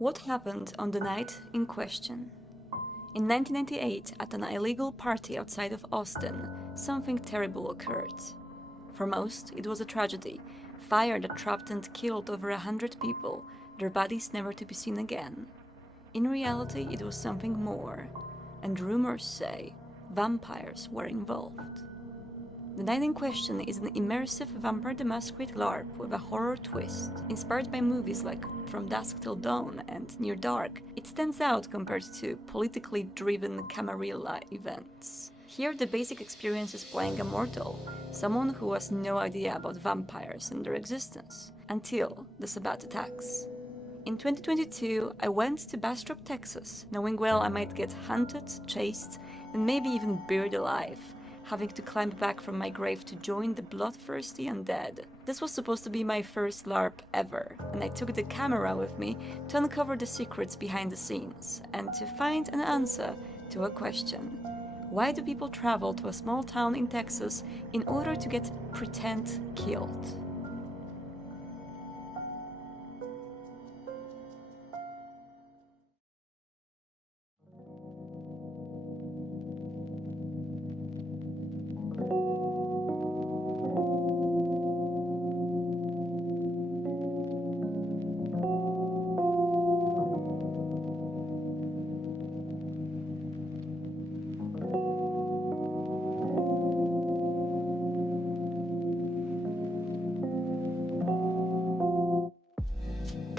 What happened on the night in question? In 1998, at an illegal party outside of Austin, something terrible occurred. For most, it was a tragedy, fire that trapped and killed over 100 people, their bodies never to be seen again. In reality, it was something more, and rumors say vampires were involved. The Night in Question is an immersive Vampire the Masquerade LARP with a horror twist. Inspired by movies like From Dusk Till Dawn and Near Dark, it stands out compared to politically driven Camarilla events. Here the basic experience is playing a mortal, someone who has no idea about vampires and their existence, until the Sabbath attacks. In 2022, I went to Bastrop, Texas, knowing well I might get hunted, chased, and maybe even buried alive, having to climb back from my grave to join the bloodthirsty undead. This was supposed to be my first LARP ever, and I took the camera with me to uncover the secrets behind the scenes, and to find an answer to a question. Why do people travel to a small town in Texas in order to get pretend killed?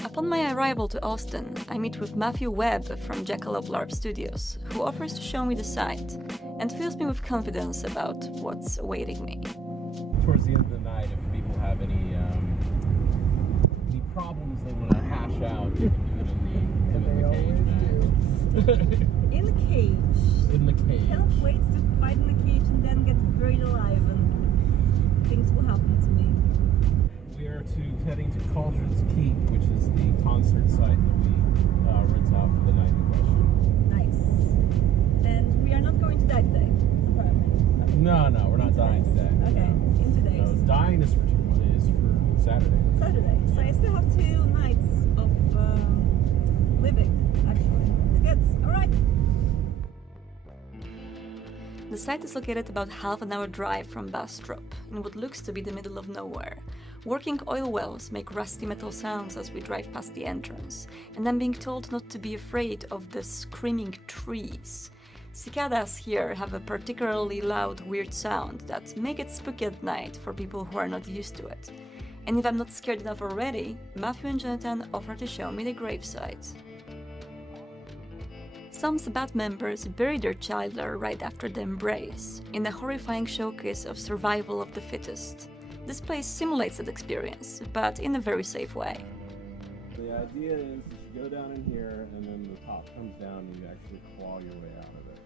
Upon my arrival to Austin, I meet with Matthew Webb from Jackalope LARP Studios, who offers to show me the site, and fills me with confidence about what's awaiting me. Towards the end of the night, if people have any problems they want to hash out, you can do it in the cage, man. In the cage. In the cage. Cannot wait to fight in the cage and then get buried alive, and things will happen to me. We are heading to Cauldron's Keep, which is the concert site that we rent out for the night in question. Nice. And we are not going to die today, apparently. No, we're not dying today. Okay, No. in 2 days. No, dying is for Saturday. Saturday. So I still have 2 nights of living, actually. It's good. All right. The site is located about half an hour drive from Bastrop, in what looks to be the middle of nowhere. Working oil wells make rusty metal sounds as we drive past the entrance, and I'm being told not to be afraid of the screaming trees. Cicadas here have a particularly loud, weird sound that make it spooky at night for people who are not used to it. And if I'm not scared enough already, Matthew and Jonathan offer to show me the gravesite. Some Sabbath members bury their child there right after the embrace, in a horrifying showcase of survival of the fittest. This place simulates that experience, but in a very safe way. The idea is you go down in here, and then the top comes down, and you actually claw your way out of it.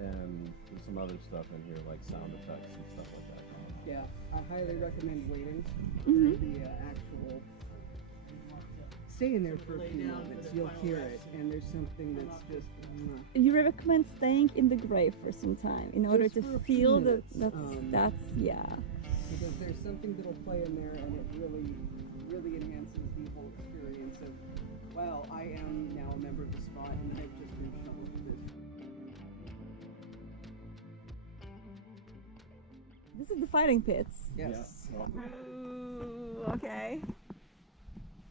And there's some other stuff in here, like sound effects and stuff like that. Yeah, I highly recommend waiting for the actual. Stay in there for a few moments, you'll hear it, and there's something that's just. You recommend staying in the grave for some time in order Just to for a feel few that minutes, that's yeah. Because there's something that'll play in there, and it really enhances the whole experience of, wow, I am now a member of the spot, and I've just been shoveled with this. This is the fighting pits. Yes. Yeah. Ooh, okay.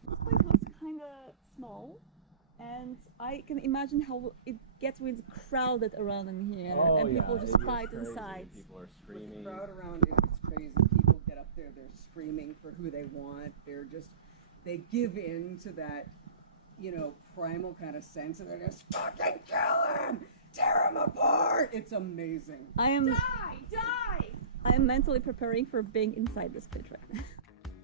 This place looks kind of small, and I can imagine how it gets really crowded around in here, and people just fight inside. People are screaming. The crowd around it, it's crazy. People get up there, they're screaming for who they want. They give in to that, primal kind of sense, and they're just fucking kill him, tear him apart. It's amazing. Die! I am mentally preparing for being inside this pit right now.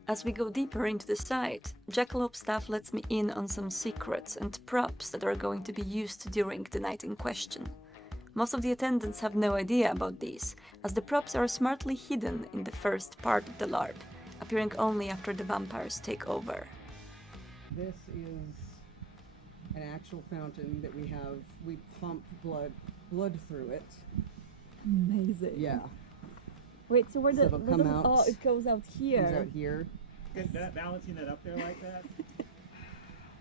As we go deeper into the site, Jackalope staff lets me in on some secrets and props that are going to be used during the night in question. Most of the attendants have no idea about these, as the props are smartly hidden in the first part of the LARP, appearing only after the vampires take over. This is an actual fountain that we pump blood through it. Amazing. Yeah. Wait, so where So it'll come out. Oh, it goes out here. Comes out here. Balancing it up there like that?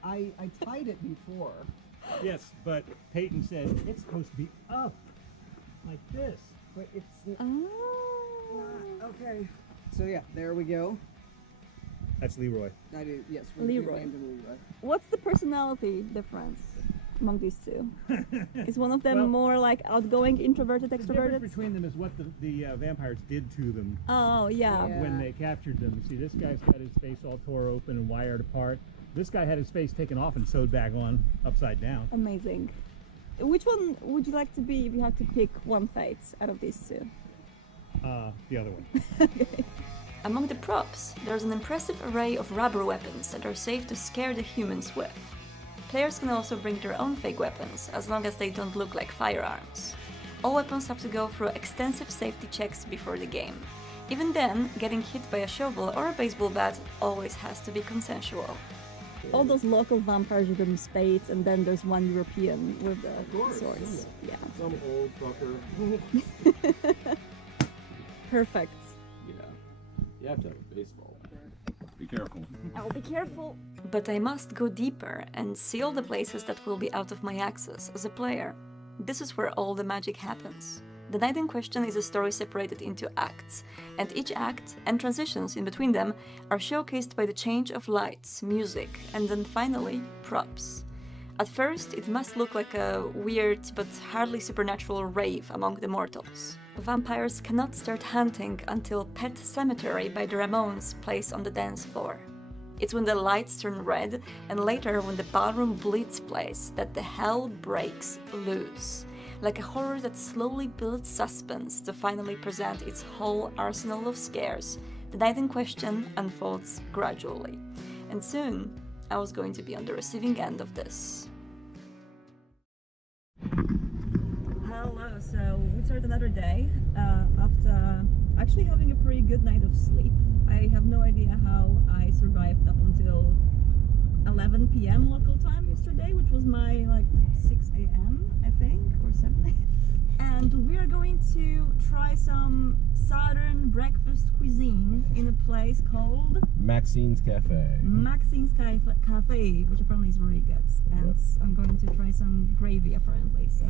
I tried it before. Yes, but Peyton said it's supposed to be up like this. But it's Okay. So yeah, there we go. That's Leroy. I do. Yes, Leroy. we named him Leroy. What's the personality difference among these two? Is one of them Well, more like outgoing, introverted, The difference extroverted? between them is what the vampires did to them Oh, yeah. Yeah. when they captured them. You see, this guy's got his face all tore open and wired apart. This guy had his face taken off and sewed back on upside down. Amazing. Which one would you like to be if you had to pick one fate out of these two? The other one. Among the props, there's an impressive array of rubber weapons that are safe to scare the humans with. Players can also bring their own fake weapons, as long as they don't look like firearms. All weapons have to go through extensive safety checks before the game. Even then, getting hit by a shovel or a baseball bat always has to be consensual. All those local vampires with them spades, and then there's one European with the course, swords. Yeah. Some old fucker. Perfect. Yeah. You have to have a baseball. Be careful. I'll be careful. But I must go deeper and see all the places that will be out of my access as a player. This is where all the magic happens. The night in question is a story separated into acts, and each act, and transitions in between them, are showcased by the change of lights, music, and then finally, props. At first, it must look like a weird but hardly supernatural rave among the mortals. Vampires cannot start hunting until Pet Cemetery by the Ramones plays on the dance floor. It's when the lights turn red, and later when the ballroom blitz plays, that the hell breaks loose. Like a horror that slowly builds suspense to finally present its whole arsenal of scares, the night in question unfolds gradually. And soon, I was going to be on the receiving end of this. Hello, so we started another day after actually having a pretty good night of sleep. I have no idea how I survived up until 11 p.m. local time yesterday, which was my 6 a.m. I think, or 7 a.m. And we are going to try some southern breakfast cuisine in a place called Maxine's Cafe. Maxine's Cafe, which apparently is really good. And I'm going to try some gravy apparently. So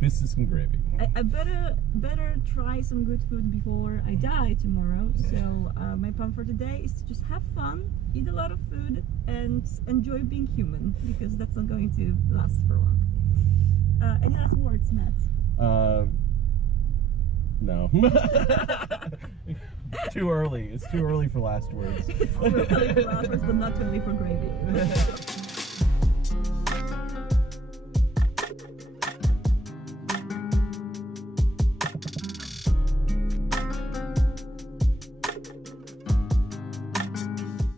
Biscuits and gravy. I better try some good food before I die tomorrow. So my plan for today is to just have fun, eat a lot of food, and enjoy being human, because that's not going to last for long. Any last words, Matt? No. Too early. It's too early for last words. It's too early for last words, but not too early for gravy.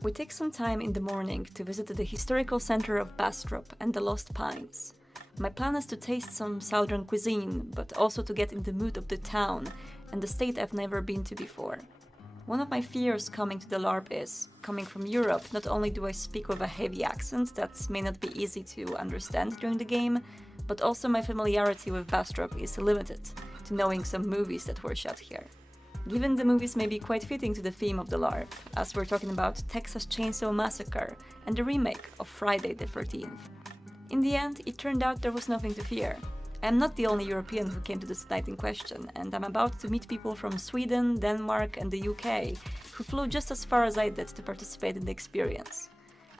We take some time in the morning to visit the historical center of Bastrop and the Lost Pines. My plan is to taste some southern cuisine, but also to get in the mood of the town and the state I've never been to before. One of my fears coming to the LARP is, coming from Europe, not only do I speak with a heavy accent that may not be easy to understand during the game, but also my familiarity with Bastrop is limited to knowing some movies that were shot here. Given the movies may be quite fitting to the theme of the LARP, as we're talking about Texas Chainsaw Massacre and the remake of Friday the 13th. In the end, it turned out there was nothing to fear. I am not the only European who came to this night in question, and I'm about to meet people from Sweden, Denmark, and the UK who flew just as far as I did to participate in the experience.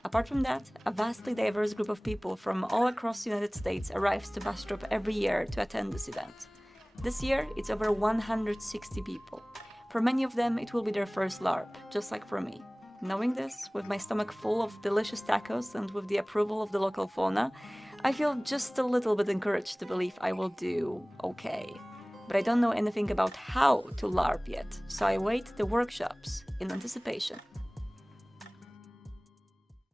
Apart from that, a vastly diverse group of people from all across the United States arrives to Bastrop every year to attend this event. This year, it's over 160 people. For many of them, it will be their first LARP, just like for me. Knowing this, with my stomach full of delicious tacos and with the approval of the local fauna, I feel just a little bit encouraged to believe I will do okay. But I don't know anything about how to LARP yet, so I await the workshops in anticipation.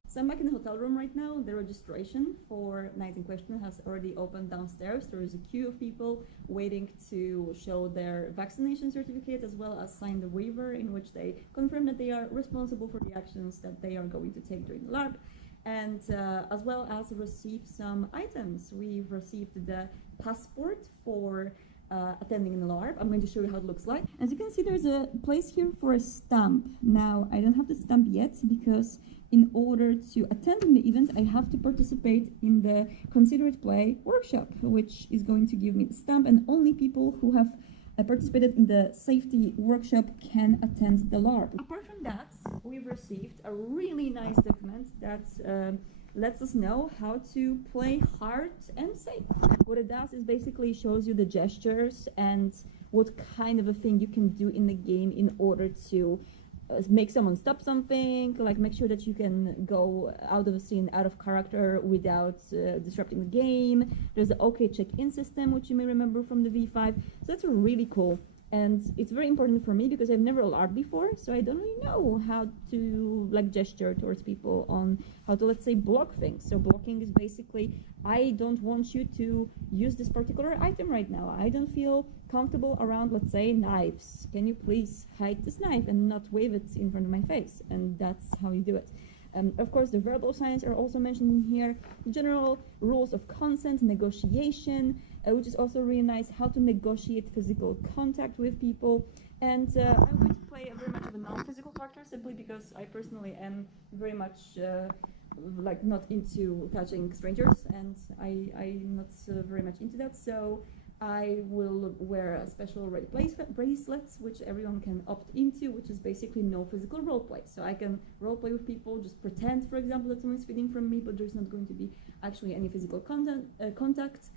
So I'm back in the hotel room right now. The registration for Night in Question has already opened downstairs. There is a queue of people waiting to show their vaccination certificate, as well as sign the waiver in which they confirm that they are responsible for the actions that they are going to take during the LARP, and as well as receive some items. We've received the passport for attending in the LARP. I'm going to show you how it looks like. As you can see, there's a place here for a stamp. Now, I don't have the stamp yet because in order to attend in the event, I have to participate in the Consider It Play workshop, which is going to give me the stamp, and only people who have participated in the safety workshop can attend the LARP. Apart from that, we've received a really nice document that lets us know how to play hard and safe. What it does is basically shows you the gestures and what kind of a thing you can do in the game in order to make someone stop something, like make sure that you can go out of the scene, out of character without disrupting the game. There's the OK check-in system, which you may remember from the V5. So that's really cool. And it's very important for me because I've never LARPed before, so I don't really know how to like gesture towards people on how to, let's say, block things. So blocking is basically, I don't want you to use this particular item right now. I don't feel comfortable around, let's say, knives. Can you please hide this knife and not wave it in front of my face? And that's how you do it. Of course, the verbal signs are also mentioned in here. General rules of consent, negotiation, which is also really nice, how to negotiate physical contact with people. And I'm going to play very much of a non-physical character simply because I personally am very much like not into touching strangers, and I'm not very much into that. So I will wear a special red bracelets, which everyone can opt into, which is basically no physical roleplay. So I can roleplay with people, just pretend, for example, that someone's feeding from me, but there's not going to be actually any physical contact.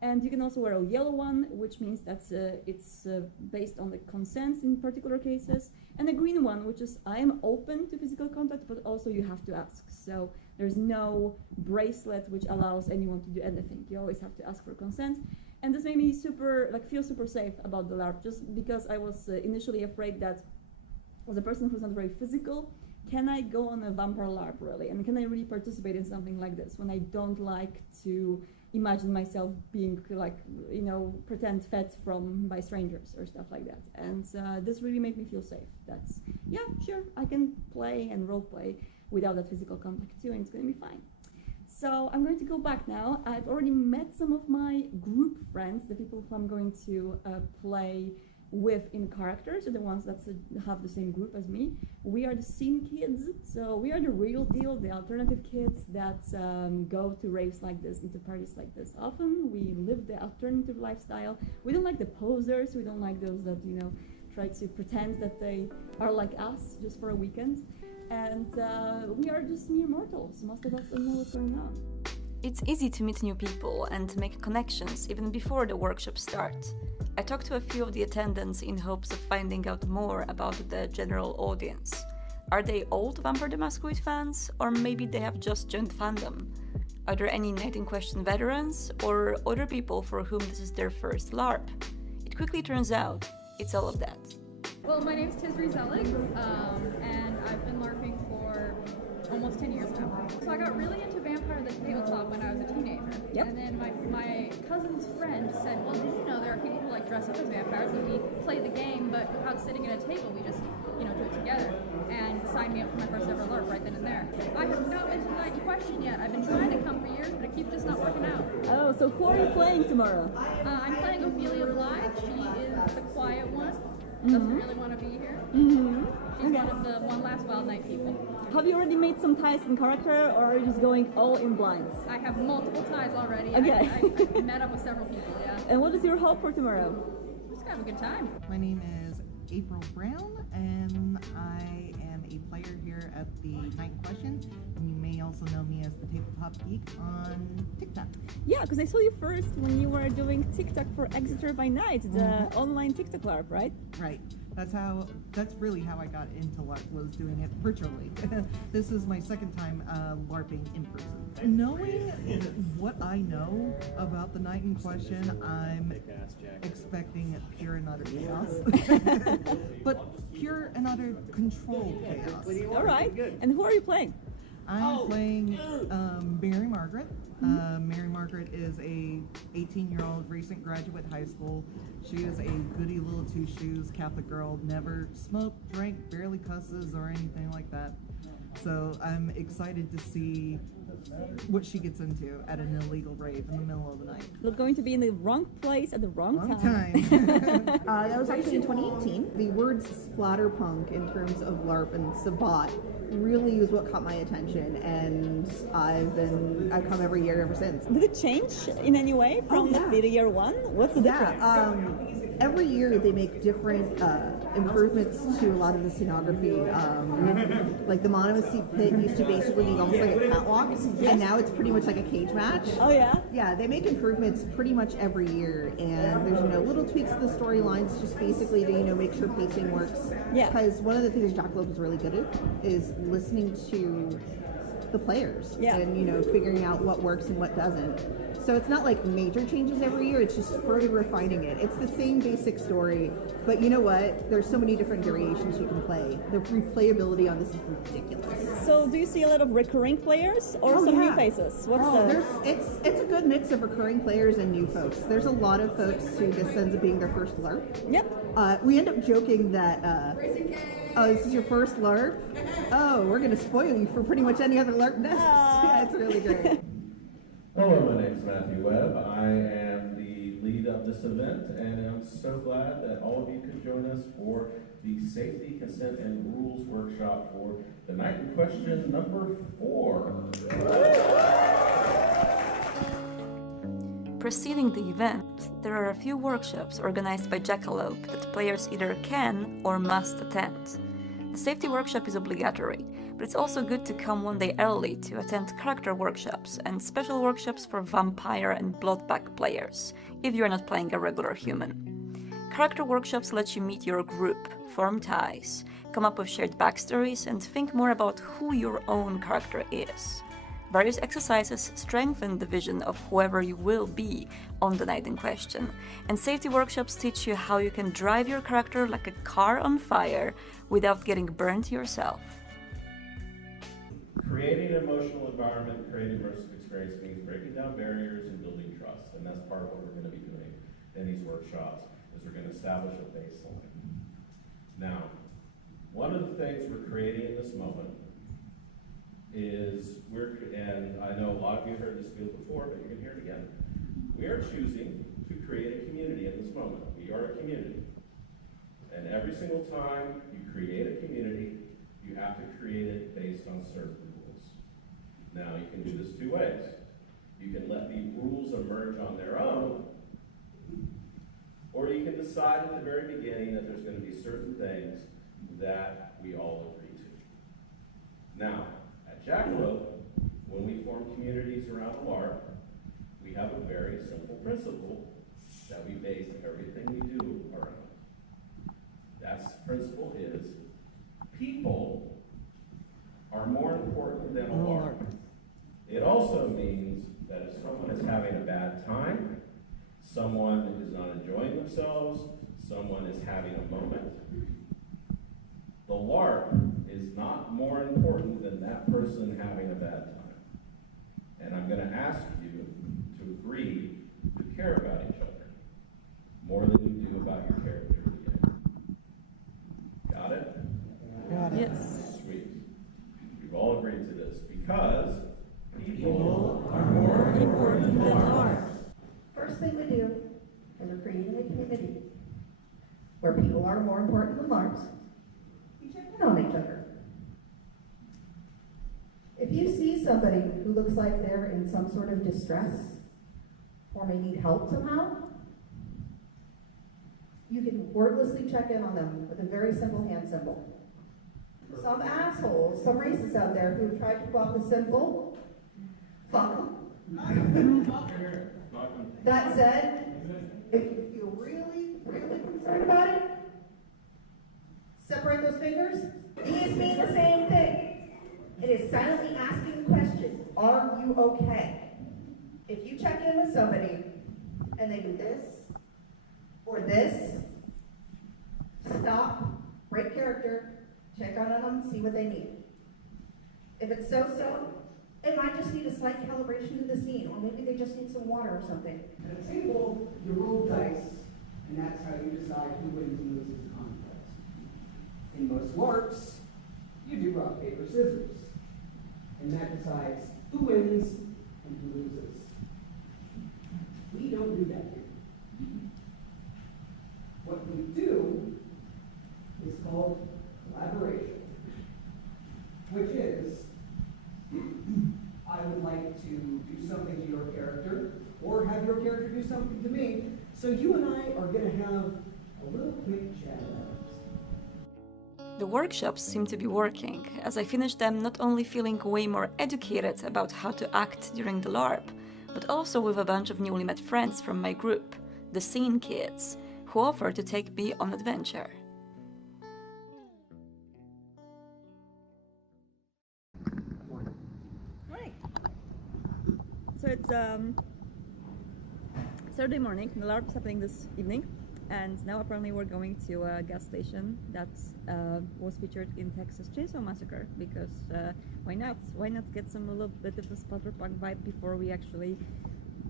And you can also wear a yellow one, which means that it's based on the consent in particular cases. And a green one, which is I am open to physical contact, but also you have to ask. So there's no bracelet which allows anyone to do anything. You always have to ask for consent. And this made me feel super safe about the LARP, just because I was initially afraid that as a person who's not very physical, can I go on a vampire LARP really? And can I really participate in something like this when I don't like to imagine myself being like, you know, pretend fed by strangers or stuff like that. And this really made me feel safe. That's, yeah, sure, I can play and role play without that physical contact too, and it's gonna be fine. So I'm going to go back now. I've already met some of my group friends, the people who I'm going to play with in character, so the ones that have the same group as me. We are the scene kids, so we are the real deal, the alternative kids that go to raves like this, into parties like this. Often we live the alternative lifestyle. We don't like the posers, we don't like those that, you know, try to pretend that they are like us just for a weekend. And we are just mere mortals. Most of us don't know what's going on. It's easy to meet new people and make connections even before the workshop starts. I talked to a few of the attendants in hopes of finding out more about the general audience. Are they old Vampire the Masquerade fans, or maybe they have just joined fandom? Are there any Night in Question veterans, or other people for whom this is their first LARP? It quickly turns out it's all of that. Well, my name's Tisri Zelig, and I've been LARPing for almost 10 years now. So I got really into Vampire the Tabletop when I was a teenager. Yep. And then my cousin's friend said, well, did you know there are people who like dress up as vampires and we play the game, but without sitting at a table, we just, you know, do it together. And signed me up for my first ever LARP right then and there. I have not been to Night in Question yet. I've been trying to come for years, but it keeps just not working out. Oh, so who are you playing tomorrow? I'm playing Ophelia Blythe. She is the quiet one. Doesn't really want to be here. She's one of the one last Wild Night people. Have you already made some ties in character, or are you just going all in blinds? I have multiple ties already. Okay. I met up with several people, yeah. And what is your hope for tomorrow? Just gonna have a good time. My name is April Brown, and I am a player here at the Night in Question. And you may also know me as the Tabletop Geek on TikTok. Yeah, because I saw you first when you were doing TikTok for Exeter by Night, the online TikTok LARP, right? Right. That's really how I got into LARP, was doing it virtually. This is my second time LARPing in person. Knowing what I know about the Night in Question, I'm expecting pure and utter chaos. But pure and utter controlled chaos. All right. And who are you playing? I'm playing Mary Margaret. Mary Margaret is a 18-year-old recent graduate high school. She is a goody little two-shoes Catholic girl, never smoked, drank, barely cusses or anything like that. So I'm excited to see what she gets into at an illegal rave in the middle of the night. You're going to be in the wrong place at the wrong Long time. time. That was actually in 2018. The words splatterpunk in terms of LARP and Sabat really was what caught my attention, and I've come every year ever since. Did it change in any way from the video one? What's the difference? Every year they make different improvements to a lot of the scenography. Like the Monomacy Pit used to basically be almost like a catwalk, and now it's pretty much like a cage match. Oh yeah? Yeah, they make improvements pretty much every year, and there's little tweaks to the storylines, just basically to make sure pacing works. Yeah. Because one of the things Jackalope is really good at is listening to the players and figuring out what works and what doesn't. So it's not like major changes every year, it's just further refining it. It's the same basic story, but you know what? There's so many different variations you can play. The replayability on this is ridiculous. So do you see a lot of recurring players or some new faces? It's a good mix of recurring players and new folks. There's a lot of folks who this ends up being their first LARP. Yep. We end up joking that oh, this is your first LARP? Oh, we're going to spoil you for pretty much any other LARP next. Yeah, it's really great. Hello, my name is Matthew Webb. I am the lead of this event, and I'm so glad that all of you could join us for the Safety, Consent, and Rules Workshop for the night in question number 4. Preceding the event, there are a few workshops organized by Jackalope that players either can or must attend. The safety workshop is obligatory, but it's also good to come one day early to attend character workshops and special workshops for vampire and bloodbag players, if you're not playing a regular human. Character workshops let you meet your group, form ties, come up with shared backstories, and think more about who your own character is. Various exercises strengthen the vision of whoever you will be on the night in question, and safety workshops teach you how you can drive your character like a car on fire without getting burnt yourself. Creating an emotional environment, creating immersive experience means breaking down barriers and building trust, and that's part of what we're going to be doing in these workshops, is we're going to establish a baseline. Now, one of the things we're creating in this moment is and I know a lot of you heard this field before, but you're going to hear it again. We are choosing to create a community in this moment. We are a community. And every single time you create a community, you have to create it based on certain rules. Now, you can do this 2 ways. You can let the rules emerge on their own, or you can decide at the very beginning that there's going to be certain things that we all agree to. Now, at Jackalope, when we form communities around a LARP, we have a very simple principle that we base everything we do around. That principle is people are more important than a LARP. It also means that if someone is having a bad time, someone is not enjoying themselves, someone is having a moment, the LARP is not more important than that person having a bad time. And I'm going to ask you to agree to care about each other more than you do about your character in the game. Got it? Got it. Yes. Sweet. We've all agreed to this because people are more important than LARP. First thing we do when we're creating a community where people are more important than LARPs, you check in on each other. If you see somebody who looks like they're in some sort of distress or may need help somehow, you can wordlessly check in on them with a very simple hand symbol. Some assholes, some racists out there who have tried to pull off the symbol, fuck them. That said, if you feel really, really concerned about it, separate those fingers. These mean the same thing. It is silently asking the question, are you okay? If you check in with somebody and they do this or this, stop, break character, check on them, see what they need. If it's so-so, it might just need a slight calibration to the scene, or maybe they just need some water or something. At a table, you roll dice, and that's how you decide who wins and loses the conflict. In most LARPs, you do rock, paper, scissors, and that decides who wins and who loses. We don't do that here. What we do is called collaboration, which is, I would like to do something to your character, or have your character do something to me, so you and I are going to have a little quick chat about it. The workshops seem to be working, as I finished them not only feeling way more educated about how to act during the LARP, but also with a bunch of newly met friends from my group, the Scene Kids, who offered to take me on adventure. Right. So it's Saturday morning. The LARP is happening this evening, and now apparently we're going to a gas station that was featured in Texas Chainsaw Massacre, because why not? Why not get some little bit of the splatterpunk vibe before we actually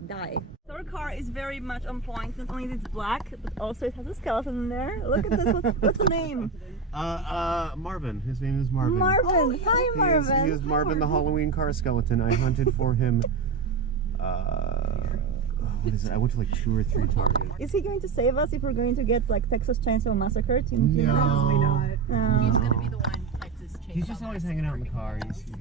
die? So our car is very much on point. Not only it's black, but also it has a skeleton in there. Look at this. What's the name? Marvin. His name is Marvin. Marvin. Oh, Hi, Marvin. He is Marvin, the Halloween car skeleton. I hunted for him. What is it? I went to like 2 or 3 targets. Is he going to save us if we're going to get like Texas Chainsaw Massacre in No. Probably not. He's gonna be the one Texas Chainsaw. He's just always hanging out in the car.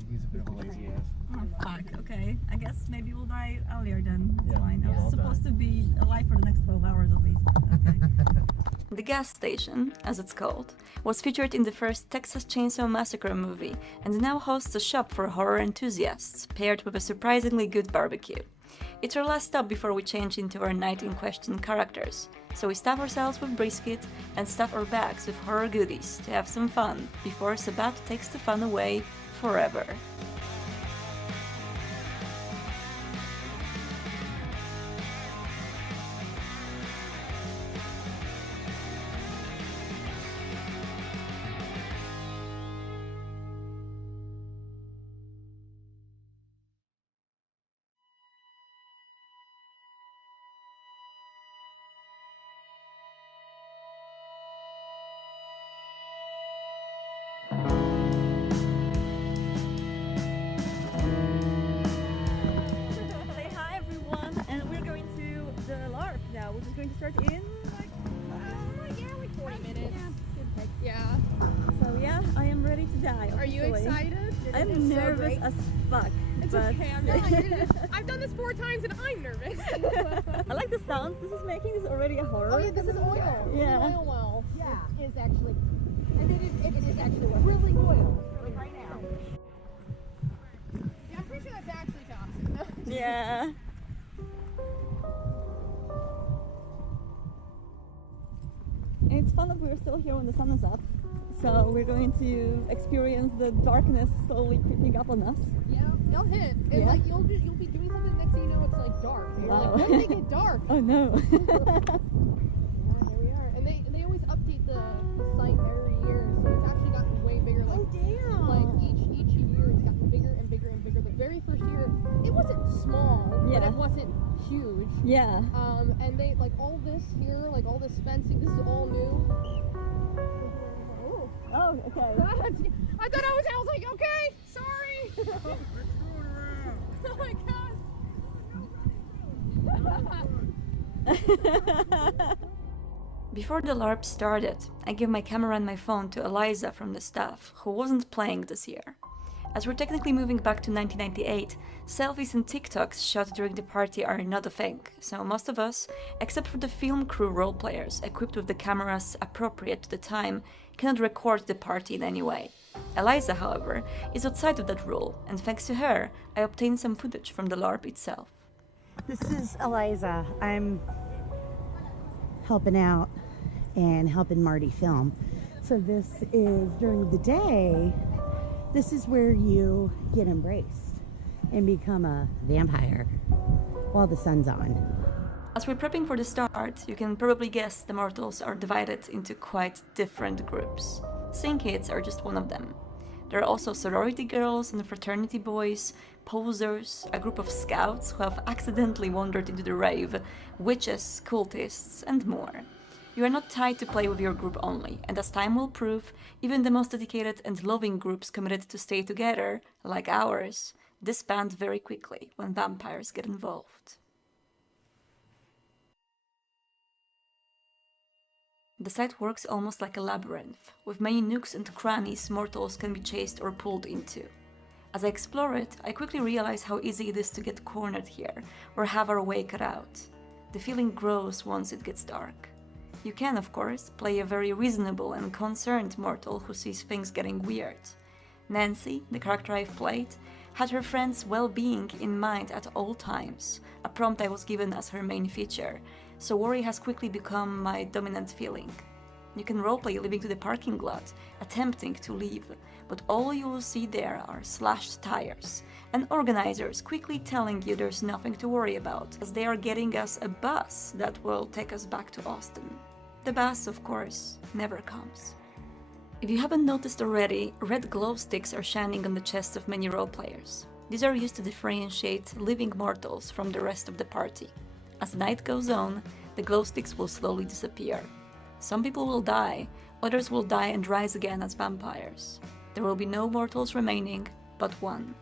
He's a bit of a lazy ass. Oh fuck, okay. I guess maybe we'll die earlier then. It's Yeah, fine. I we'll was all supposed die. to be alive for the next 12 hours at least. Okay. The gas station, as it's called, was featured in the first Texas Chainsaw Massacre movie and now hosts a shop for horror enthusiasts, paired with a surprisingly good barbecue. It's our last stop before we change into our Night in Question characters, so we stuff ourselves with brisket and stuff our bags with horror goodies to have some fun before Sabat takes the fun away forever. Say hi everyone, and we're going to the LARP now, which is going to start in like 40 minutes. yeah. So yeah, I am ready to die. Are you officially. excited? I'm nervous as fuck. It's but okay, I'm not. I've done this 4 times and I'm nervous. I like the sounds this is making. This is already a horror. Oh yeah, this is oil. Yeah. This is oil well. Yeah, it is actually. And it is actually really oil. Like right now. Yeah, I'm pretty sure that's actually toxic. Yeah. And it's fun that we're still here when the sun is up. So we're going to experience the darkness slowly creeping up on us. Yeah, they'll hit. And Yeah. like you'll be doing something, next thing you know it's like dark. And you're Wow. like, when did it get dark? Oh no. Yeah, here we are. And they always update the site every year, so it's actually gotten way bigger. Like, damn. like each year it's gotten bigger and bigger and bigger. The very first year it wasn't small, Yeah. but it wasn't huge. Yeah. And they like all this here, like all this fencing, this is all new. Oh, okay. I thought I was like, okay, sorry. Oh my god. Before the LARP started, I gave my camera and my phone to Eliza from the staff, who wasn't playing this year. As we're technically moving back to 1998, selfies and TikToks shot during the party are not a thing, so most of us, except for the film crew roleplayers equipped with the cameras appropriate to the time, cannot record the party in any way. Eliza, however, is outside of that rule, and thanks to her, I obtained some footage from the LARP itself. This is Eliza. I'm helping out and helping Marty film. So this is during the day. This is where you get embraced and become a vampire while the sun's on. As we're prepping for the start, you can probably guess the mortals are divided into quite different groups. Scene Kids are just one of them. There are also sorority girls and fraternity boys, posers, a group of scouts who have accidentally wandered into the rave, witches, cultists, and more. You are not tied to play with your group only, and as time will prove, even the most dedicated and loving groups committed to stay together, like ours, disband very quickly when vampires get involved. The site works almost like a labyrinth, with many nooks and crannies mortals can be chased or pulled into. As I explore it, I quickly realize how easy it is to get cornered here, or have our way cut out. The feeling grows once it gets dark. You can, of course, play a very reasonable and concerned mortal who sees things getting weird. Nancy, the character I've played, had her friend's well-being in mind at all times, a prompt I was given as her main feature, so worry has quickly become my dominant feeling. You can roleplay living to the parking lot, attempting to leave, but all you will see there are slashed tires, and organizers quickly telling you there's nothing to worry about, as they are getting us a bus that will take us back to Austin. The bus, of course, never comes. If you haven't noticed already, red glow sticks are shining on the chests of many roleplayers. These are used to differentiate living mortals from the rest of the party. As the night goes on, the glow sticks will slowly disappear. Some people will die, others will die and rise again as vampires. There will be no mortals remaining, but one.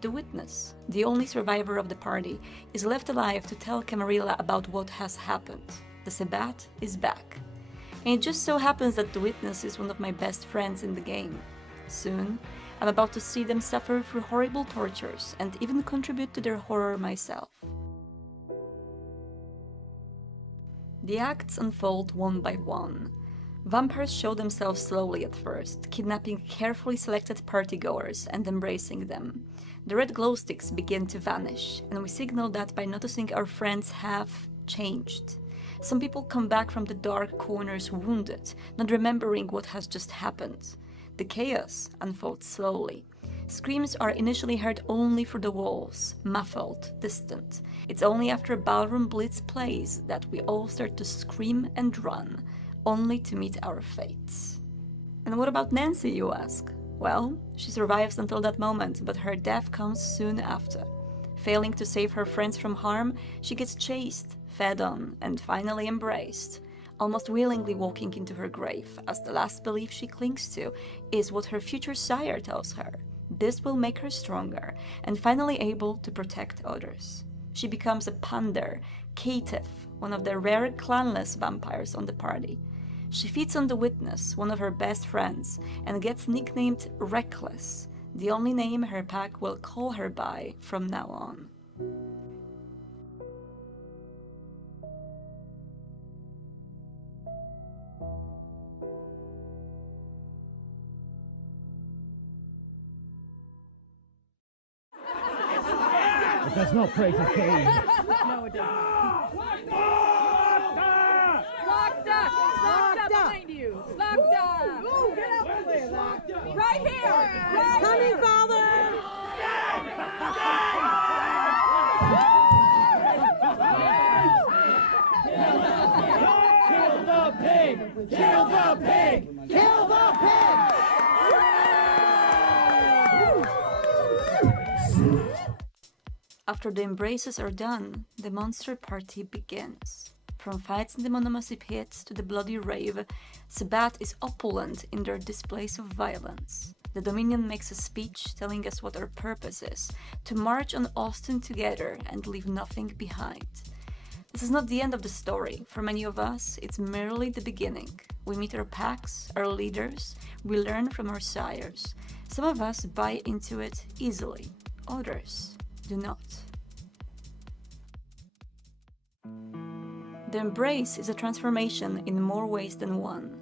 The Witness, the only survivor of the party, is left alive to tell Camarilla about what has happened. The Sabbat is back. And it just so happens that the Witness is one of my best friends in the game. Soon, I'm about to see them suffer through horrible tortures and even contribute to their horror myself. The acts unfold one by one. Vampires show themselves slowly at first, kidnapping carefully selected partygoers and embracing them. The red glow sticks begin to vanish, and we signal that by noticing our friends have changed. Some people come back from the dark corners wounded, not remembering what has just happened. The chaos unfolds slowly. Screams are initially heard only through the walls, muffled, distant. It's only after a ballroom blitz plays that we all start to scream and run, only to meet our fates. And what about Nancy, you ask? Well, she survives until that moment, but her death comes soon after. Failing to save her friends from harm, she gets chased, fed on, and finally embraced, almost willingly walking into her grave, as the last belief she clings to is what her future sire tells her. This will make her stronger, and finally able to protect others. She becomes a pander, caitiff, one of the rare clanless vampires on the party. She feeds on the Witness, one of her best friends, and gets nicknamed Reckless, the only name her pack will call her by from now on. It does not pray for Cain. No, it doesn't. Locked up behind you. Locked up. Ooh, get out of the way, locked up. Right here. Right Coming, here. Father! Kill the pig! Kill the pig! Kill the pig! After the embraces are done, the monster party begins. From fights in the Monomacy pit to the bloody rave, Sabbat is opulent in their displays of violence. The Dominion makes a speech telling us what our purpose is, to march on Austin together and leave nothing behind. This is not the end of the story. For many of us, it's merely the beginning. We meet our packs, our leaders, we learn from our sires. Some of us buy into it easily, others do not. The embrace is a transformation in more ways than one.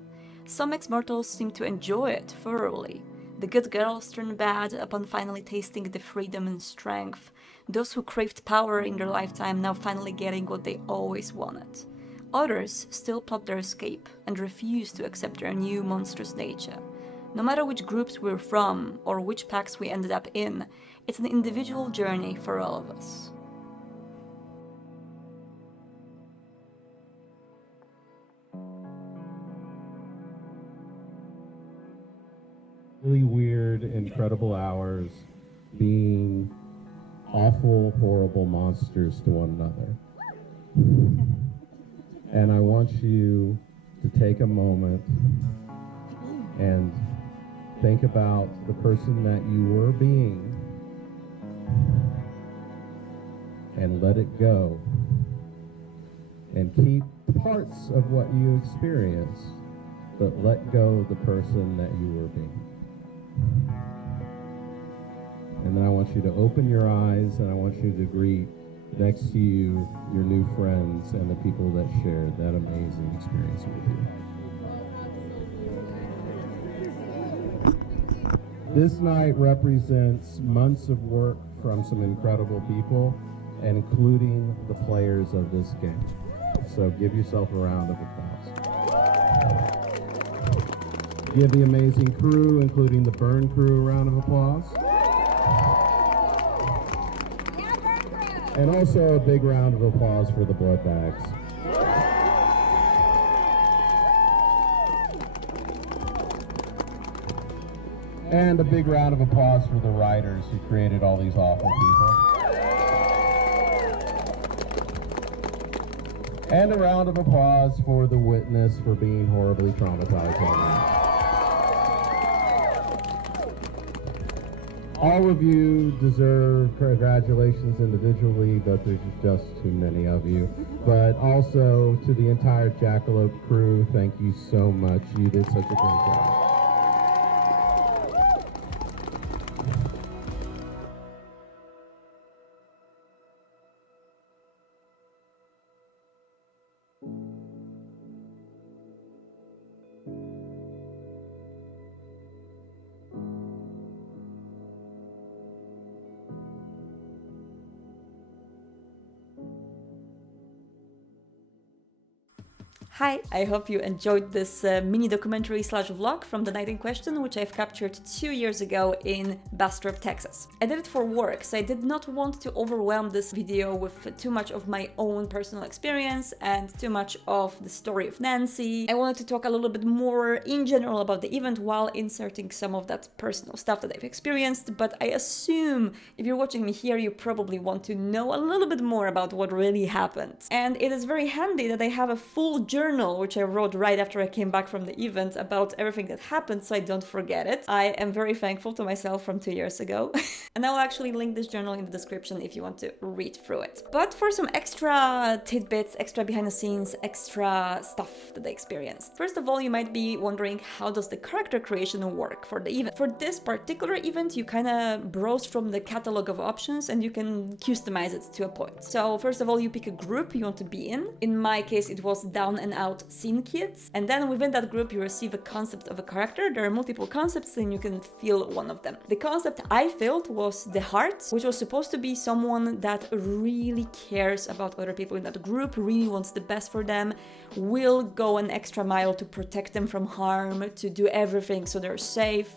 Some ex-mortals seem to enjoy it thoroughly. The good girls turn bad upon finally tasting the freedom and strength. Those who craved power in their lifetime now finally getting what they always wanted. Others still plot their escape and refuse to accept their new monstrous nature. No matter which groups we're from or which packs we ended up in, it's an individual journey for all of us. Really weird, incredible hours being awful, horrible monsters to one another. And I want you to take a moment and think about the person that you were being and let it go. And keep parts of what you experience, but let go the person that you were being. And then I want you to open your eyes, and I want you to greet next to you your new friends and the people that shared that amazing experience with you. This night represents months of work from some incredible people, including the players of this game. So give yourself a round of applause. Give the amazing crew, including the Burn crew, a round of applause. And also a big round of applause for the blood bags. And a big round of applause for the writers who created all these awful people. And a round of applause for the witness for being horribly traumatized all night. All of you deserve congratulations individually, but there's just too many of you. But also to the entire Jackalope crew, thank you so much. You did such a great job. Hi, I hope you enjoyed this mini documentary / vlog from the night in question, which I've captured 2 years ago in Bastrop, Texas. I did it for work, so I did not want to overwhelm this video with too much of my own personal experience and too much of the story of Nancy. I wanted to talk a little bit more in general about the event while inserting some of that personal stuff that I've experienced, but I assume if you're watching me here, you probably want to know a little bit more about what really happened. And it is very handy that I have a full journal which I wrote right after I came back from the event about everything that happened, so I don't forget it. I am very thankful to myself from 2 years ago. And I will actually link this journal in the description if you want to read through it. But for some extra tidbits, extra behind the scenes, extra stuff that I experienced. First of all, you might be wondering, how does the character creation work for the event? For this particular event, you kind of browse from the catalog of options and you can customize it to a point. So first of all, you pick a group you want to be in. In my case, it was Down and Out Scene Kids. And then within that group, you receive a concept of a character. There are multiple concepts and you can fill one of them. The concept I filled was the Heart, which was supposed to be someone that really cares about other people in that group, really wants the best for them, will go an extra mile to protect them from harm, to do everything so they're safe,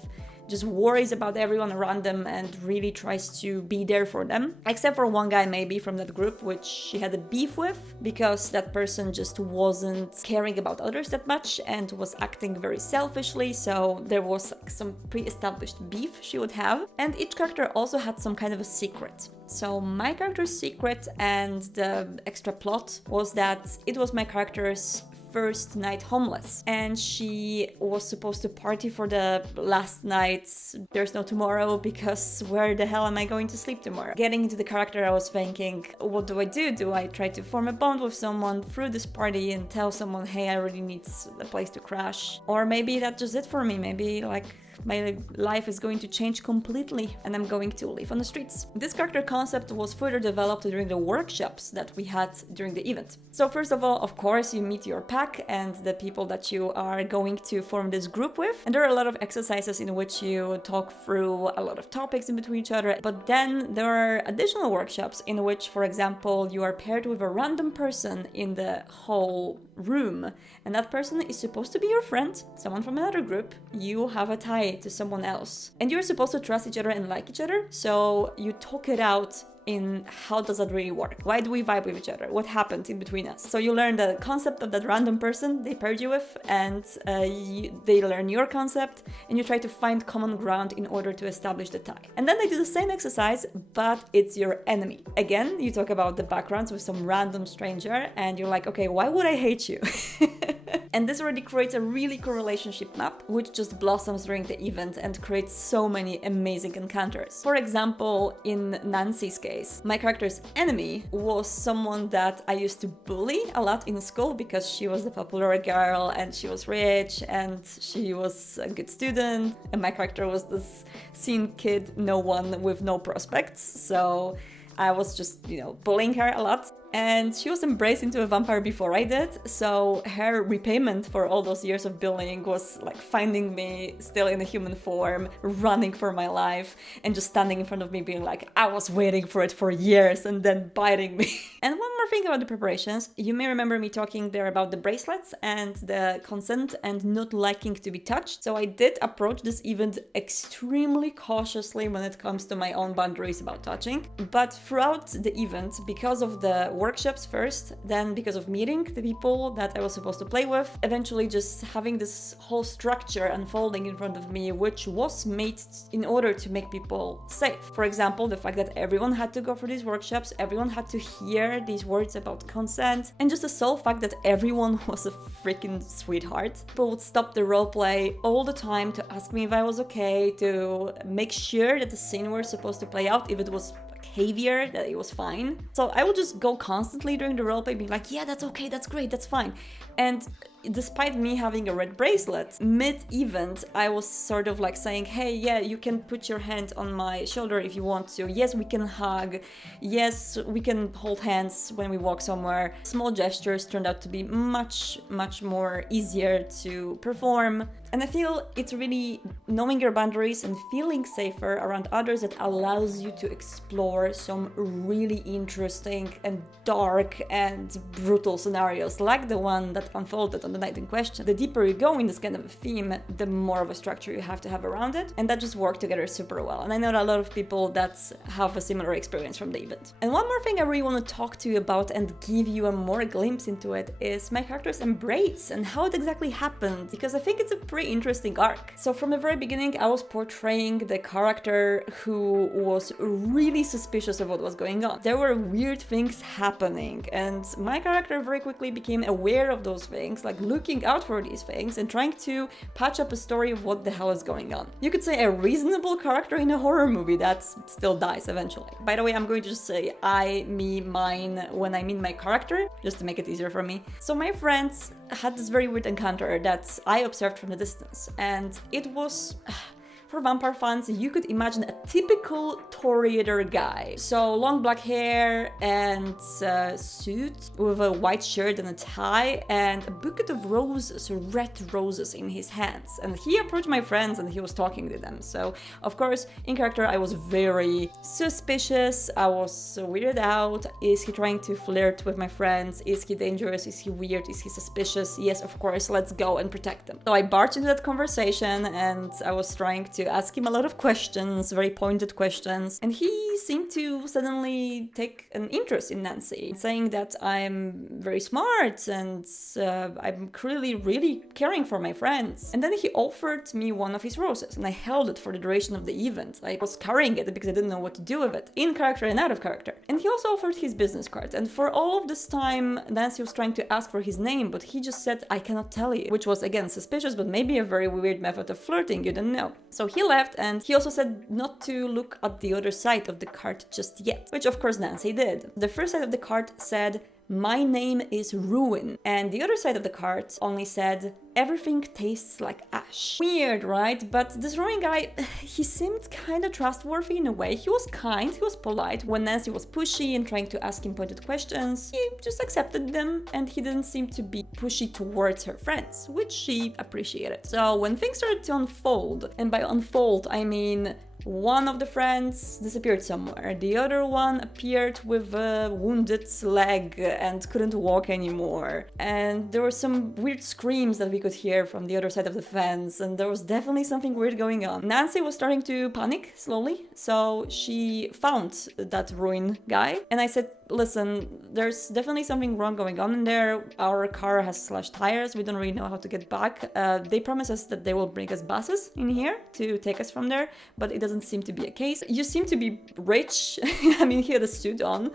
just worries about everyone around them and really tries to be there for them. Except for one guy maybe from that group, which she had a beef with because that person just wasn't caring about others that much and was acting very selfishly, so there was some pre-established beef she would have. And each character also had some kind of a secret. So my character's secret and the extra plot was that it was my character's first night homeless, and she was supposed to party for the last night. There's no tomorrow because where the hell am I going to sleep tomorrow? Getting into the character, I was thinking, what do? Do I try to form a bond with someone through this party and tell someone, hey, I really need a place to crash? Or maybe that's just it for me. Maybe like my life is going to change completely and I'm going to live on the streets. This character concept was further developed during the workshops that we had during the event. So first of all, of course, you meet your pack and the people that you are going to form this group with. And there are a lot of exercises in which you talk through a lot of topics in between each other. But then there are additional workshops in which, for example, you are paired with a random person in the whole room. And that person is supposed to be your friend, someone from another group. You have a tie to someone else. And you're supposed to trust each other and like each other. So you talk it out in how does that really work? Why do we vibe with each other? What happened in between us? So you learn the concept of that random person they paired you with, and they learn your concept, and you try to find common ground in order to establish the tie. And then they do the same exercise, but it's your enemy. Again, you talk about the backgrounds with some random stranger, and you're like, okay, why would I hate you? And this already creates a really cool relationship map, which just blossoms during the event and creates so many amazing encounters. For example, in Nancy's case, my character's enemy was someone that I used to bully a lot in school because she was the popular girl and she was rich and she was a good student, and my character was this scene kid, no one with no prospects, so I was just, bullying her a lot. And she was embraced into a vampire before I did, so her repayment for all those years of bullying was like finding me still in a human form, running for my life, and just standing in front of me being like, I was waiting for it for years, and then biting me. And one more thing about the preparations, you may remember me talking there about the bracelets and the consent and not liking to be touched. So I did approach this event extremely cautiously when it comes to my own boundaries about touching. But throughout the event, because of the workshops first, then because of meeting the people that I was supposed to play with, eventually just having this whole structure unfolding in front of me, which was made in order to make people safe. For example, the fact that everyone had to go for these workshops, everyone had to hear these words about consent, and just the sole fact that everyone was a freaking sweetheart. People would stop the roleplay all the time to ask me if I was okay, to make sure that the scene we're supposed to play out, if it was behavior, that it was fine. So I would just go constantly during the roleplay being like, yeah, that's okay, that's great, that's fine. And despite me having a red bracelet, mid-event, I was sort of like saying, hey, yeah, you can put your hand on my shoulder if you want to. Yes, we can hug. Yes, we can hold hands when we walk somewhere. Small gestures turned out to be much, much more easier to perform. And I feel it's really knowing your boundaries and feeling safer around others that allows you to explore some really interesting and dark and brutal scenarios like the one that unfolded on the night in question. The deeper you go in this kind of a theme, the more of a structure you have to have around it, and that just worked together super well. And I know a lot of people that have a similar experience from the event. And one more thing I really want to talk to you about and give you a more glimpse into it is my character's embrace and how it exactly happened, because I think it's a pretty interesting arc. So from the very beginning, I was portraying the character who was really suspicious of what was going on. There were weird things happening, and my character very quickly became aware of those things, like looking out for these things and trying to patch up a story of what the hell is going on. You could say a reasonable character in a horror movie that still dies eventually. By the way, I'm going to just say I, me, mine when I mean my character, just to make it easier for me. So my friends had this very weird encounter that I observed from a distance, and it was... For vampire fans, you could imagine a typical Toreador guy. So long black hair and a suit with a white shirt and a tie and a bucket of roses, red roses in his hands. And he approached my friends and he was talking to them. So of course, in character, I was very suspicious. I was weirded out. Is he trying to flirt with my friends? Is he dangerous? Is he weird? Is he suspicious? Yes, of course, let's go and protect them. So I barged into that conversation and I was trying to ask him a lot of questions, very pointed questions, and he seemed to suddenly take an interest in Nancy, saying that I'm very smart and I'm clearly really caring for my friends. And then he offered me one of his roses, and I held it for the duration of the event. I was carrying it because I didn't know what to do with it, in character and out of character. And he also offered his business card, and for all of this time, Nancy was trying to ask for his name, but he just said, I cannot tell you, which was again suspicious, but maybe a very weird method of flirting, you didn't know. So he left, and he also said not to look at the other side of the card just yet, which of course Nancy did. The first side of the card said, my name is Ruin, and the other side of the card only said, everything tastes like ash. Weird, right? But this Ruin guy, he seemed kind of trustworthy in a way. He was kind, he was polite. When Nancy was pushy and trying to ask him pointed questions, he just accepted them, and he didn't seem to be pushy towards her friends, which she appreciated. So when things started to unfold, and by unfold I mean one of the friends disappeared somewhere, the other one appeared with a wounded leg and couldn't walk anymore, and there were some weird screams that we could hear from the other side of the fence, and there was definitely something weird going on. Nancy was starting to panic slowly, so she found that Ruin guy, and I said, listen, there's definitely something wrong going on in there. Our car has slashed tires, we don't really know how to get back. They promise us that they will bring us buses in here to take us from there, but it doesn't seem to be a case. You seem to be rich. I mean, he had a suit on.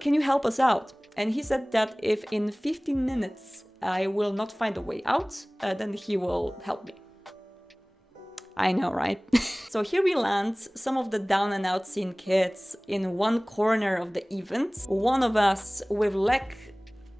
Can you help us out? And he said that if in 15 minutes I will not find a way out, then he will help me. I know, right? So here we land, some of the down and out scene kids in one corner of the event. One of us with leg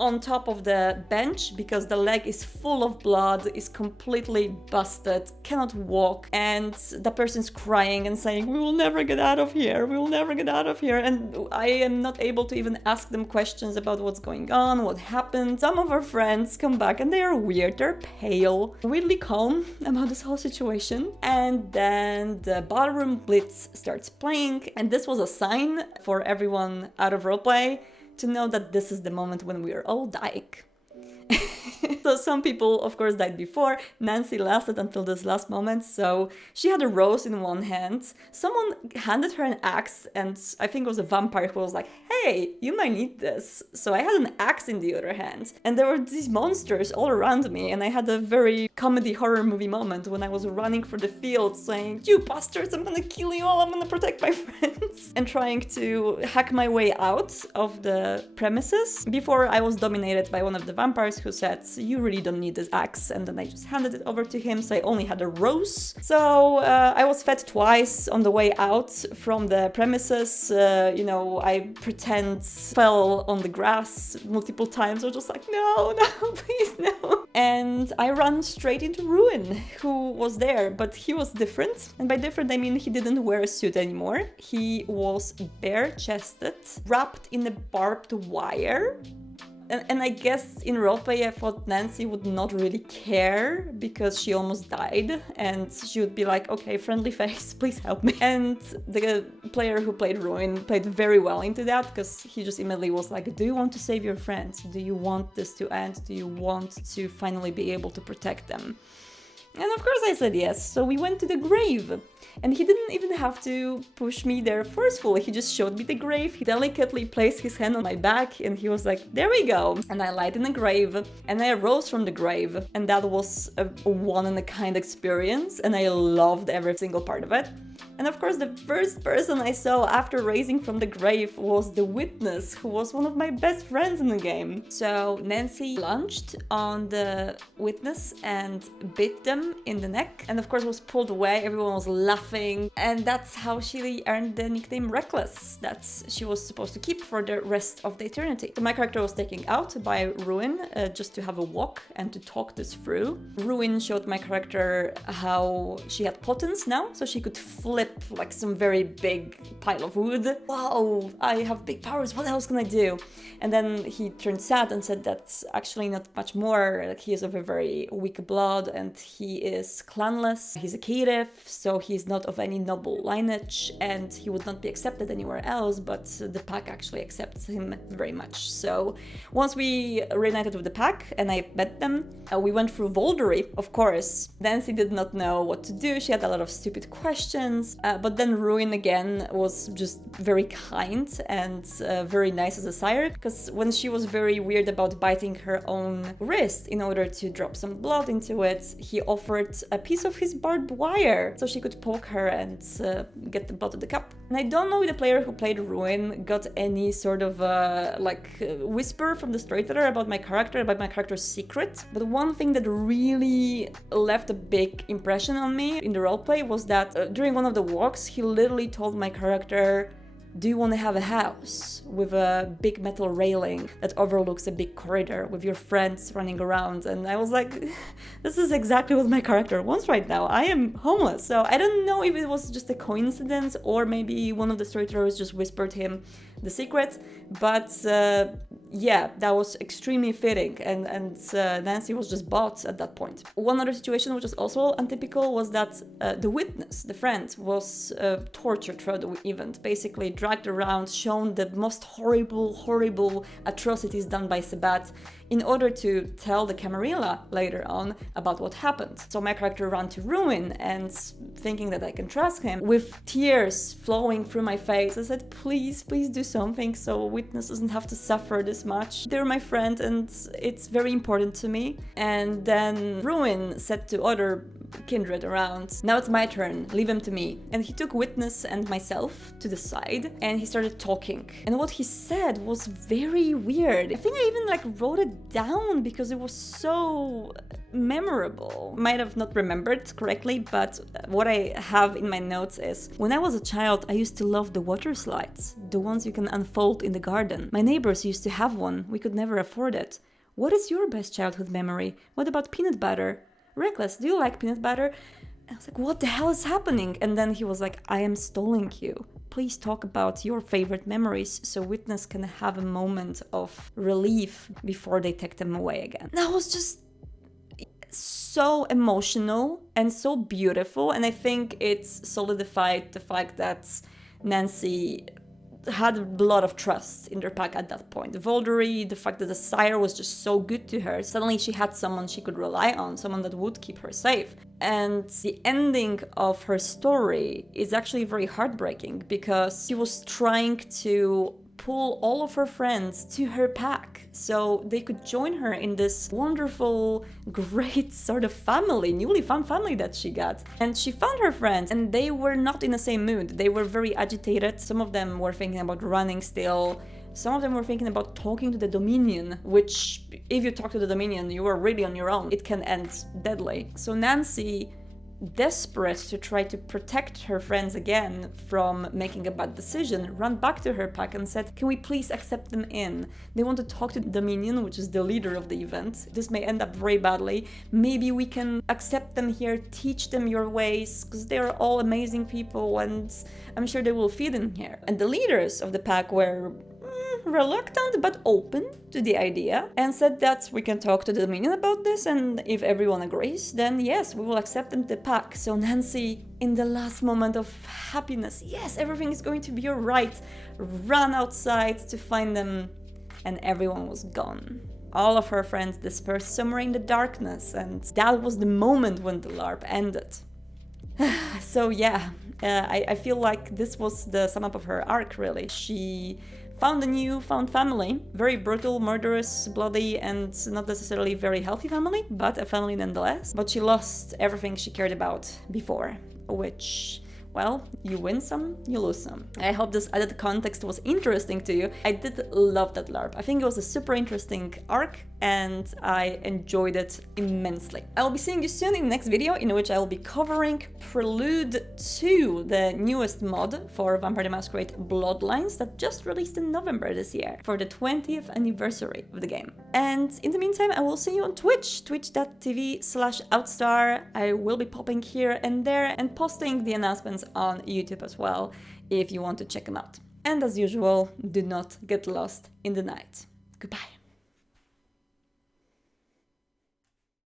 on top of the bench because the leg is full of blood, is completely busted, cannot walk, and the person's crying and saying, we will never get out of here, we will never get out of here. And I am not able to even ask them questions about what's going on, what happened. Some of our friends come back and they are weird, they're pale, weirdly calm about this whole situation. And then the ballroom blitz starts playing, and this was a sign for everyone out of roleplay to know that this is the moment when we are all dying. So some people, of course, died before. Nancy lasted until this last moment, so she had a rose in one hand. Someone handed her an axe, and I think it was a vampire who was like, hey, you might need this. So I had an axe in the other hand, and there were these monsters all around me, and I had a very comedy horror movie moment when I was running for the field saying, you bastards, I'm gonna kill you all, I'm gonna protect my friends, and trying to hack my way out of the premises before I was dominated by one of the vampires who said, you really don't need this axe, and then I just handed it over to him, so I only had a rose. So I was fed twice on the way out from the premises. You know, I pretend fell on the grass multiple times. I was just like, no, please, no. And I ran straight into Ruin, who was there, but he was different. And by different, I mean he didn't wear a suit anymore. He was bare-chested, wrapped in a barbed wire. And I guess in roleplay I thought Nancy would not really care because she almost died, and she would be like, okay, friendly face, please help me. And the player who played Ruin played very well into that, because he just immediately was like, do you want to save your friends? Do you want this to end? Do you want to finally be able to protect them? And of course I said yes, so we went to the grave. And he didn't even have to push me there forcefully, he just showed me the grave, he delicately placed his hand on my back and he was like, there we go. And I lied in the grave, and I arose from the grave, and that was a one-in-a-kind experience, and I loved every single part of it. And of course, the first person I saw after raising from the grave was the witness, who was one of my best friends in the game. So Nancy lunged on the witness and bit them in the neck, and of course was pulled away, everyone was laughing, and that's how she earned the nickname Reckless, that she was supposed to keep for the rest of the eternity. So my character was taken out by Ruin just to have a walk and to talk this through. Ruin showed my character how she had potence now, so she could flip like some very big pile of wood. Wow, I have big powers, what else can I do? And then he turned sad and said that's actually not much more, like he is of a very weak blood and he is clanless, he's a caitiff, so he's not of any noble lineage and he would not be accepted anywhere else, but the pack actually accepts him very much. So once we reunited with the pack and I met them, we went through Voldery, of course. Nancy did not know what to do, she had a lot of stupid questions, but then Ruin again was just very kind and very nice as a sire, because when she was very weird about biting her own wrist in order to drop some blood into it, he offered a piece of his barbed wire so she could poke her and get the blood to the cup. And I don't know if the player who played Ruin got any sort of whisper from the storyteller about my character's secret, but one thing that really left a big impression on me in the roleplay was that during one of the walks, he literally told my character, do you want to have a house with a big metal railing that overlooks a big corridor with your friends running around? And I was like, this is exactly what my character wants right now. I am homeless. So I don't know if it was just a coincidence or maybe one of the storytellers just whispered him the secret, but yeah, that was extremely fitting, and Nancy was just bought at that point. One other situation which was also untypical was that the witness, the friend, was tortured throughout the event, basically dragged around, shown the most horrible atrocities done by Sabat in order to tell the Camarilla later on about what happened. So my character ran to Ruin and thinking that I can trust him, with tears flowing through my face, I said, please do something so witness doesn't have to suffer this much. They're my friend and it's very important to me. And then Ruin said to other kindred around. Now it's my turn, leave him to me. And he took Witness and myself to the side and he started talking. And what he said was very weird. I think I even like wrote it down because it was so memorable. Might have not remembered correctly, but what I have in my notes is, when I was a child, I used to love the water slides, the ones you can unfold in the garden. My neighbors used to have one, we could never afford it. What is your best childhood memory? What about peanut butter? Reckless, do you like peanut butter? I was like, what the hell is happening? And then he was like, I am stalling you. Please talk about your favorite memories so Witness can have a moment of relief before they take them away again. That was just so emotional and so beautiful, and I think it's solidified the fact that Nancy had a lot of trust in their pack at that point. The Voldery, the fact that the sire was just so good to her. Suddenly she had someone she could rely on, someone that would keep her safe. And the ending of her story is actually very heartbreaking because she was trying to pull all of her friends to her pack so they could join her in this wonderful, great sort of family, newly found family that she got. And she found her friends and they were not in the same mood. They were very agitated. Some of them were thinking about running still. Some of them were thinking about talking to the Dominion, which if you talk to the Dominion, you are really on your own. It can end deadly. So Nancy, desperate to try to protect her friends again from making a bad decision, ran back to her pack and said, can we please accept them in? They want to talk to the Dominion, which is the leader of the event. This may end up very badly. Maybe we can accept them here, teach them your ways, because they're all amazing people and I'm sure they will fit in here. And the leaders of the pack were reluctant but open to the idea and said that we can talk to the Dominion about this, and if everyone agrees, then yes, we will accept them to the pack. So Nancy, in the last moment of happiness, yes, everything is going to be alright, ran outside to find them, and everyone was gone. All of her friends dispersed somewhere in the darkness, and that was the moment when the LARP ended. So yeah, I feel like this was the sum up of her arc, really. She found a newfound family, very brutal, murderous, bloody, and not necessarily very healthy family, but a family nonetheless. But she lost everything she cared about before, which, well, you win some, you lose some. I hope this added context was interesting to you. I did love that LARP. I think it was a super interesting arc and I enjoyed it immensely. I'll be seeing you soon in the next video, in which I will be covering Prelude 2, the newest mod for Vampire the Masquerade Bloodlines that just released in November this year for the 20th anniversary of the game. And in the meantime, I will see you on Twitch, twitch.tv/outstar. I will be popping here and there and posting the announcements on YouTube as well, if you want to check them out. And as usual, do not get lost in the night. Goodbye.